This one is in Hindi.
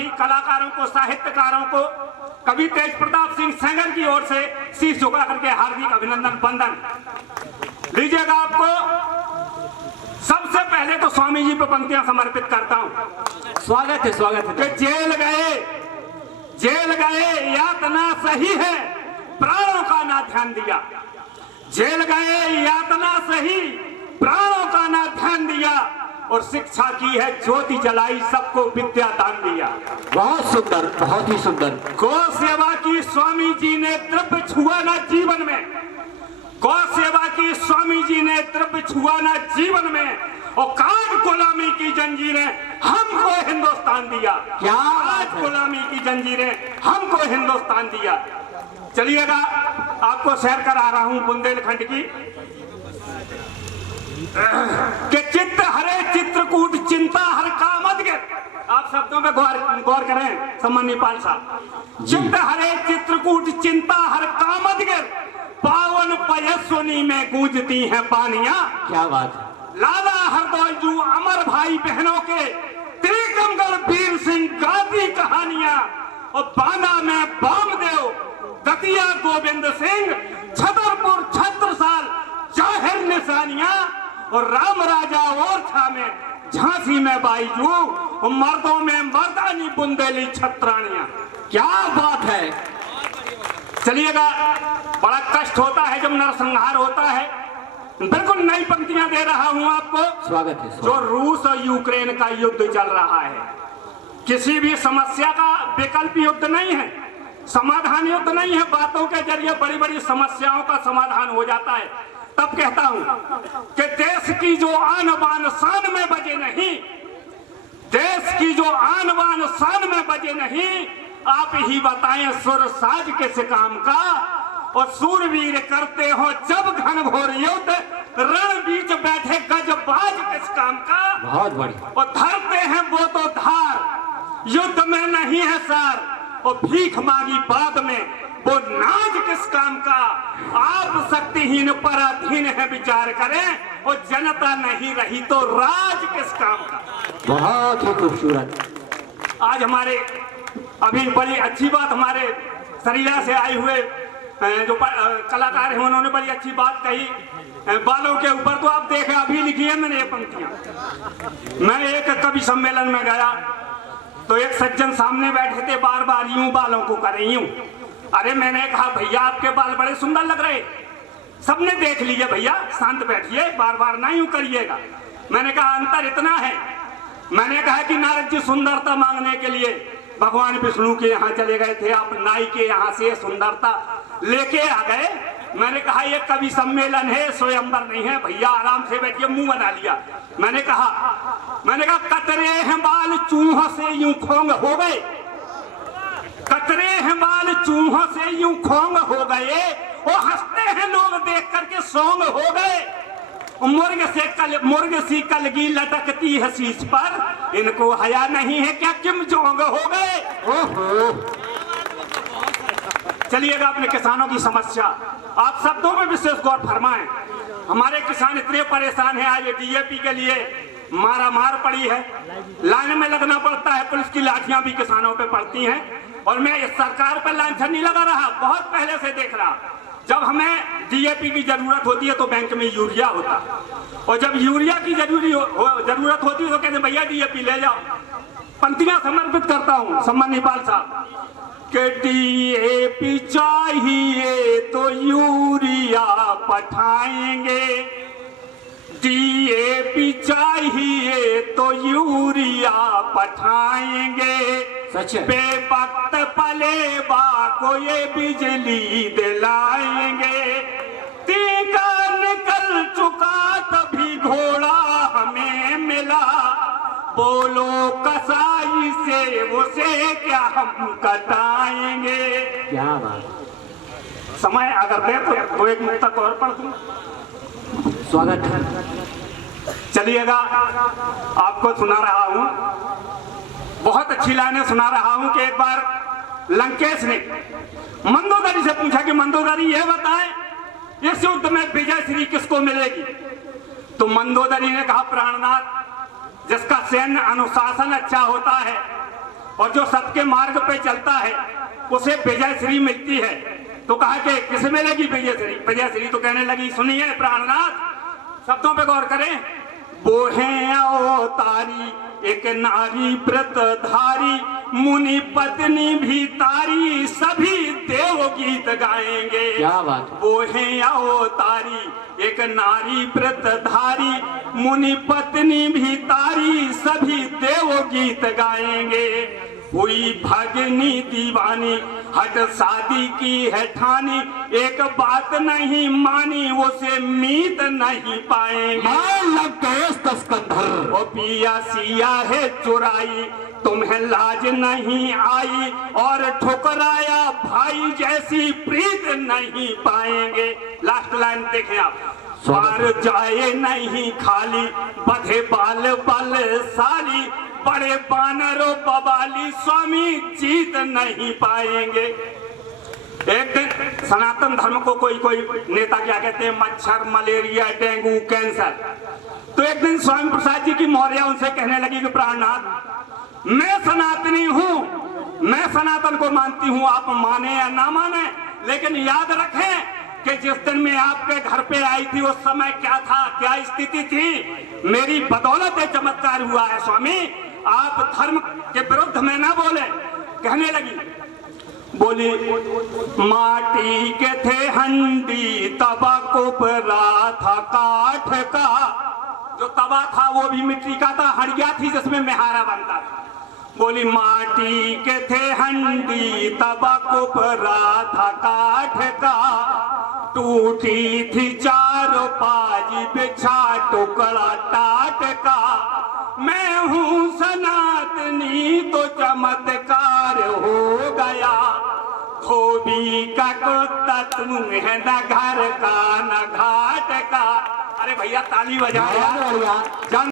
सभी कलाकारों को, साहित्यकारों को कवि तेज प्रताप सिंह सेंगर की ओर से शीश झुका करके हार्दिक अभिनंदन वंदन। लीजिएगा, आपको सबसे पहले तो स्वामी जी पर पंक्तियां समर्पित करता हूं। स्वागत है, स्वागत है। कि जेल गए यातना सही है, प्राणों का ना ध्यान दिया। जेल गए यातना सही, प्राणों का ना ध्यान दिया, और शिक्षा की है ज्योति जलाई, सबको विद्या दान दिया। बहुत सुंदर, बहुत ही सुंदर। गौ सेवा की स्वामी जी ने द्रव्य छुआ ना जीवन में, गौ सेवा की स्वामी जी ने द्रव्य छुआ ना जीवन में, और काट गुलामी की जंजीरें हमको हिंदुस्तान दिया। क्या काट गुलामी की जंजीरें हमको हिंदुस्तान दिया। चलिएगा, आपको शेयर करा रहा हूं बुंदेलखंड की। कि चित्त हरे चित्रकूट चिंता हर कामद गिर। आप शब्दों में गौर करें सम्मानीय पाल साहब। चित्त हरे चित्रकूट चिंता हर कामद गिर, पावन पयस्विनी में गूंजती हैं पानियां। क्या बात है। लाला हरदौलजू अमर भाई बहनों के, त्रिकमगढ़ वीर सिंह गाती कहानियां, और बाना में बामदेव, दतिया गोविंद सिंह, छतरपुर छत्रसाल जाहिर निशानियां, और राम राजा ओरछा में झांसी में बाईजू, और मर्दों में मर्दानी बुंदेली छत्रानियां। क्या बात है। चलिएगा, बड़ा कष्ट होता है जब नरसंहार होता है। बिल्कुल नई पंक्तियां दे रहा हूं आपको। स्वागत है। जो रूस और यूक्रेन का युद्ध चल रहा है, किसी भी समस्या का विकल्प युद्ध नहीं है, समाधान युद्ध नहीं है। बातों के जरिए बड़ी बड़ी समस्याओं का समाधान हो जाता है। तब कहता हूं कि देश की जो आन बान शान में बजे नहीं, देश की जो आन बान शान में बजे नहीं, आप ही बताएं सुर साज किस काम का, और सूरवीर करते हो जब घन घोर युद्ध, रण बीच बैठे गजबाज किस काम का। बहुत बढ़िया। और धरते हैं वो तो धार, युद्ध में नहीं है सार, और भीख मांगी बाद में वो नाज किस काम का। आप शक्तिहीन पर अधीन है, विचार करें, और जनता नहीं रही तो राज किस काम का। बहुत ही खूबसूरत। आज हमारे अभी बड़ी अच्छी बात, हमारे सरीला से आए हुए जो कलाकार हैं, उन्होंने बड़ी अच्छी बात कही बालों के ऊपर। तो आप देखें, अभी लिखी है मैंने ये पंक्तियां। मैं एक कवि सम्मेलन में गया तो एक सज्जन सामने बैठे थे, बार बार यूं बालों को कर रही हूं। अरे मैंने कहा, भैया आपके बाल बड़े सुंदर लग रहे। सबने देख लिए, भैया शांत बैठिए, बार बार ना यूं करिएगा। मैंने कहा, अंतर इतना है। मैंने कहा कि नारद जी सुंदरता मांगने के लिए भगवान विष्णु के यहाँ चले गए थे, आप नाई के यहाँ से सुंदरता लेके आ गए। मैंने कहा, ये कवि सम्मेलन है, स्वयंवर नहीं है, भैया आराम से बैठिए। मुंह बना लिया। मैंने कहा कतरे हैं बाल चूहों से यूं खोंग हो गए, कतरे हैं बाल चूहों से यूं खोंग हो गए, वो हंसते हैं लोग देख करके सोंग हो गए। मुर्ग सी कलगी लटकती है शीश पर, इनको हया नहीं है क्या किम जोंग हो गए। चलिएगा, अपने किसानों की समस्या आप शब्दों में विशेष गौर फरमाएं। हमारे किसान इतने परेशान हैं, आज डीएपी के लिए मारा मार पड़ी है, लाइन में लगना पड़ता है, पुलिस की लाठियां भी किसानों पे पड़ती हैं। और मैं इस सरकार पर लांछन नहीं लगा रहा, बहुत पहले से देख रहा। जब हमें डीएपी की जरूरत होती है तो बैंक में यूरिया होता, और जब यूरिया की जरूरत होती है तो कहते भैया डीएपी ले जाओ। पंक्तियां समर्पित करता हूं सम्मानीय पाल साहब के डीएपी चाहिए तो यूरिया पठाएंगे, डीएपी चाहिए तो यूरिया पठाएंगे, सच है। बेवक्त पलेबा को ये बिजली दिलाएंगे, टीका निकल चुका तभी घोड़ा हमें मिला, बोलो कसाई से उसे क्या हम कटाएंगे। क्या बात। समय अगर दे तो एक मुक्ता और पढ़ दूं। स्वागत है। चलिएगा, आपको सुना रहा हूं, बहुत अच्छी लाइनें सुना रहा हूं कि एक बार लंकेश ने मंदोदरी से पूछा कि मंदोदरी ये बताएं इस युद्ध में विजय श्री किसको मिलेगी। तो मंदोदरी ने कहा, प्राणनाथ, जिसका सैन्य अनुशासन अच्छा होता है और जो सबके मार्ग पे चलता है उसे विजय श्री मिलती है। तो कहा कि किस में लगी विजय श्री? विजय श्री तो कहने लगी, सुनिए प्राणनाथ, शब्दों पे गौर करें। वो है अवतारी एक नारी व्रत धारी, मुनि पत्नी भी तारी, सभी देव गीत गाएंगे। क्या बात। वो है अवतारी एक नारी व्रत धारी, मुनि पत्नी भी तारी, सभी देव गीत गाएंगे। हुई भगनी दीवानी हट शादी की है ठानी, एक बात नहीं मानी उसे मीत नहीं पाएंगे। ओ पिया सिया है चुराई तुम्हें लाज नहीं आई, और ठुकराया भाई जैसी प्रीत नहीं पाएंगे। लास्ट लाइन देखें आप। पार जाए नहीं खाली बधे बाल बलशाली, बड़े बानरों बवाली स्वामी जीत नहीं पाएंगे। एक दिन सनातन धर्म को कोई नेता क्या कहते हैं, मच्छर, मलेरिया, डेंगू, कैंसर। तो एक दिन स्वामी प्रसाद जी की मौर्य उनसे कहने लगी कि प्राणनाथ, मैं सनातनी हूँ, मैं सनातन को मानती हूँ, आप माने या ना माने, लेकिन याद रखें कि जिस दिन मैं आपके घर पे आई थी उस समय क्या था, क्या स्थिति थी। मेरी बदौलत चमत्कार हुआ है स्वामी, आप धर्म के विरुद्ध में ना बोले। कहने लगी, बोली माटी के थे हंडी तवा कुपरा था काठ का, जो तवा था वो भी मिट्टी का था, हंडिया थी जिसमें मेहारा बनता था। बोली माटी के थे हंडी तवा कुपरा था काठ का, टूटी थी चारों पाजी बिछा टुकड़ा टाट का, मैं हूँ सनातनी तो चमत्कार हो गया, धोबी का कुत्ता तुम है न घर का न घाट का। अरे भैया ताली बजाया, जान